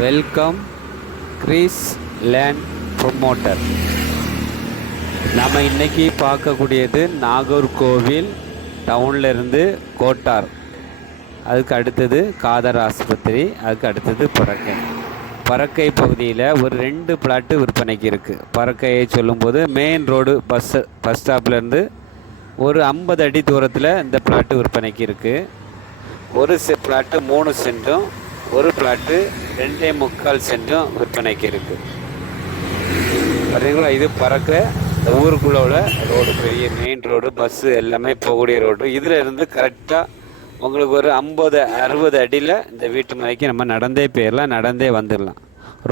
Welcome Greece land promoter நம்ம இன்னைக்கு பார்க்கக்கூடியது நாகர்கோவில் டவுன்ல இருந்து கோட்டார். அதுக்கு அடுத்தது காதர் ஆஸ்பத்திரி அதுக்கு அடுத்தது பறக்கை. பறக்கை பகுதியில் ஒரு ரெண்டு பிளாட்டு விற்பனைக்கு இருக்குது பறக்கையை சொல்லும்போது மெயின் ரோடு பஸ் பஸ் ஸ்டாப்லேருந்து ஒரு ஐம்பது அடி தூரத்தில் இந்த பிளாட்டு விற்பனைக்கு இருக்குது ஒரு செ பிளாட்டு மூணு சென்ட்டும் ஒரு பிளாட்டு ரெண்டே முக்கால் சென்டும் விற்பனைக்கு இருக்குது பார்த்தீங்களா இது பறக்க இந்த ஊருக்குள்ள உள்ள ரோடு பெரிய மெயின் ரோடு பஸ்ஸு எல்லாமே போகக்கூடிய ரோடு இதில் இருந்து கரெக்டாக உங்களுக்கு ஒரு ஐம்பது அறுபது அடியில் இந்த வீட்டு மனைக்கு நம்ம நடந்தே போயிடலாம் நடந்தே வந்துடலாம்.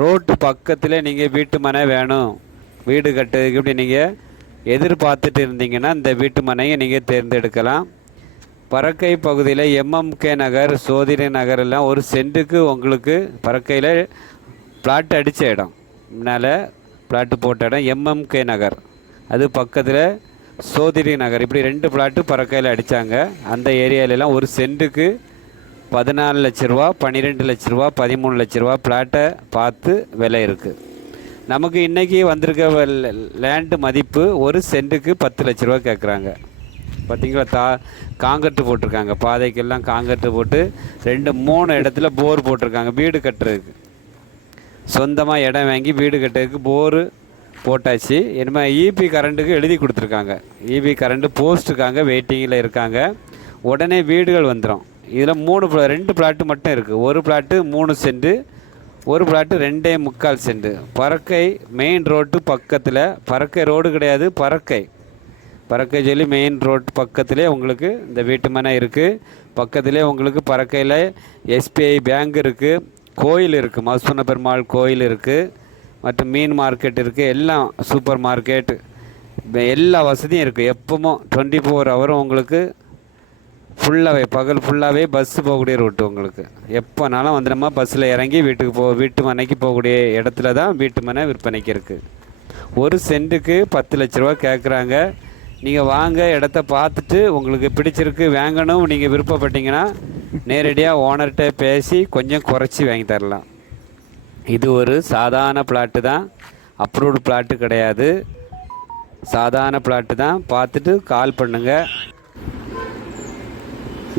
ரோட்டு பக்கத்தில் நீங்கள் வீட்டு மனை வேணும். வீடு கட்டுறதுக்கு இப்படி நீங்கள் எதிர்பார்த்துட்டு இருந்தீங்கன்னா இந்த வீட்டு மனையை நீங்கள் தேர்ந்தெடுக்கலாம். பறக்கை பகுதியில் எம்எம்கே நகர் சோதினை நகர் எல்லாம் ஒரு சென்ட்டுக்கு உங்களுக்கு பறக்கையில் பிளாட் அடித்த இடம். முன்னால் பிளாட்டு போட்ட இடம் எம்எம்கே நகர். அது பக்கத்தில் சோதிரி நகர். இப்படி ரெண்டு பிளாட்டு பறக்கையில் அடித்தாங்க அந்த ஏரியாவிலலாம் ஒரு சென்ட்டுக்கு பதினாலு லட்ச ரூபா பன்னிரெண்டு லட்ச ரூபா பதிமூணு லட்ச ரூபா பிளாட்டை பார்த்து விலை இருக்குது நமக்கு இன்றைக்கி வந்திருக்க லேண்டு மதிப்பு ஒரு சென்ட்டுக்கு பத்து லட்ச ரூபா கேட்குறாங்க பார்த்தீங்களா தா காங்கட்டு போட்டிருக்காங்க. பாதைக்கெல்லாம் காங்கிரட்டு போட்டு ரெண்டு மூணு இடத்துல போர் போட்டிருக்காங்க. வீடு கட்டுறதுக்கு. சொந்தமாக இடம் வாங்கி வீடு கட்டுறதுக்கு போரு போட்டாச்சு. இனிமே இபி கரண்ட்டுக்கு எழுதி கொடுத்துருக்காங்க. இபி கரண்ட்டு போஸ்ட்டுக்காங்க வெயிட்டிங்கில் இருக்காங்க. உடனே வீடுகள் வந்துடும் இதில் மூணு pla- ரெண்டு பிளாட்டு மட்டும் இருக்குது ஒரு பிளாட்டு மூணு சென்ட்டு ஒரு பிளாட்டு ரெண்டே முக்கால் சென்ட்டு. பறக்கை மெயின் ரோட்டு பக்கத்தில். பறக்கை ரோடு கிடையாது பறக்கை. பறக்கை சொல்லி மெயின் ரோட் பக்கத்திலே உங்களுக்கு இந்த வீட்டு மனை இருக்குது பக்கத்திலே உங்களுக்கு பறக்கையில் எஸ்பிஐ பேங்க் இருக்குது கோயில் இருக்குது மசூன பெருமாள் கோயில் இருக்குது மற்றும் மீன் மார்க்கெட் இருக்குது எல்லாம் சூப்பர் மார்க்கெட் எல்லா வசதியும் இருக்குது எப்பவும் டுவெண்ட்டி ஃபோர் ஹவரும் உங்களுக்கு ஃபுல்லாகவே பகல் ஃபுல்லாகவே பஸ்ஸு போகக்கூடிய ரூட்டு உங்களுக்கு. எப்போனாலும் வந்து நம்ம பஸ்ஸில் இறங்கி வீட்டுக்கு போ வீட்டு மனைக்கு போகக்கூடிய இடத்துல தான் வீட்டு மனை விற்பனைக்கு இருக்குது ஒரு சென்ட்டுக்கு பத்து லட்ச ரூபா கேட்குறாங்க நீங்கள் வாங்க இடத்த பார்த்துட்டு உங்களுக்கு பிடிச்சிருக்கு வாங்கணும் நீங்கள் விருப்பப்பட்டீங்கன்னா நேரடியாக ஓனர்கிட்ட பேசி கொஞ்சம் குறைச்சி வாங்கி தரலாம். இது ஒரு சாதாரண பிளாட்டு தான். அப்ரூவ்டு பிளாட்டு கிடையாது. சாதாரண பிளாட்டு தான். பார்த்துட்டு கால் பண்ணுங்கள்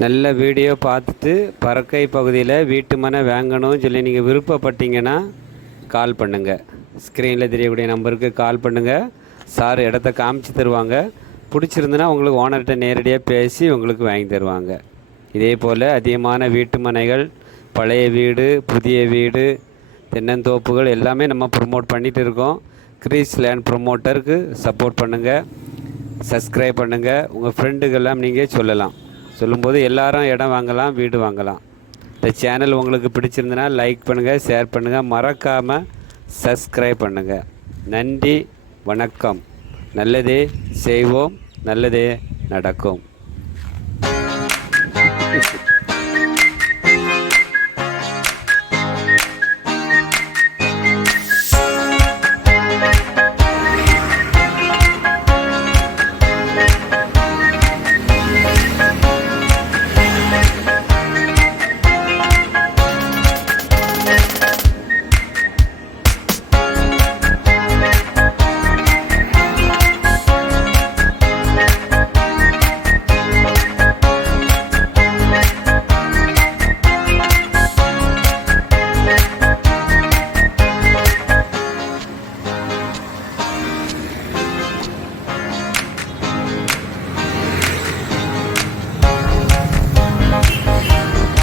நல்ல வீடியோ பார்த்துட்டு பறக்கை பகுதியில் வீட்டு மனை வாங்கணும்னு சொல்லி நீங்கள் விருப்பப்பட்டீங்கன்னா கால் பண்ணுங்கள் ஸ்க்ரீனில் தெரியக்கூடிய நம்பருக்கு கால் பண்ணுங்கள் சார் இடத்த காமிச்சு தருவாங்க. பிடிச்சிருந்துன்னா உங்களுக்கு ஓனர்கிட்ட நேரடியாக பேசி உங்களுக்கு வாங்கி தருவாங்க. இதே போல் அதிகமான வீட்டு மனைகள் பழைய வீடு புதிய வீடு தென்னந்தோப்புகள் எல்லாமே நம்ம ப்ரொமோட் பண்ணிகிட்டு இருக்கோம். கிரீஸ் லேண்ட் ப்ரொமோட்டருக்கு சப்போர்ட் பண்ணுங்கள் சப்ஸ்கிரைப் பண்ணுங்கள் உங்கள் ஃப்ரெண்டுக்கெல்லாம் நீங்கள் சொல்லலாம். சொல்லும்போது எல்லாரும் இடம் வாங்கலாம் வீடு வாங்கலாம். இந்த சேனல் உங்களுக்கு பிடிச்சிருந்தனா லைக் பண்ணுங்கள் ஷேர் பண்ணுங்கள் மறக்காமல் சப்ஸ்கிரைப் பண்ணுங்கள் நன்றி வணக்கம். நல்லதே செய்வோம். நல்லதே நடக்கும்.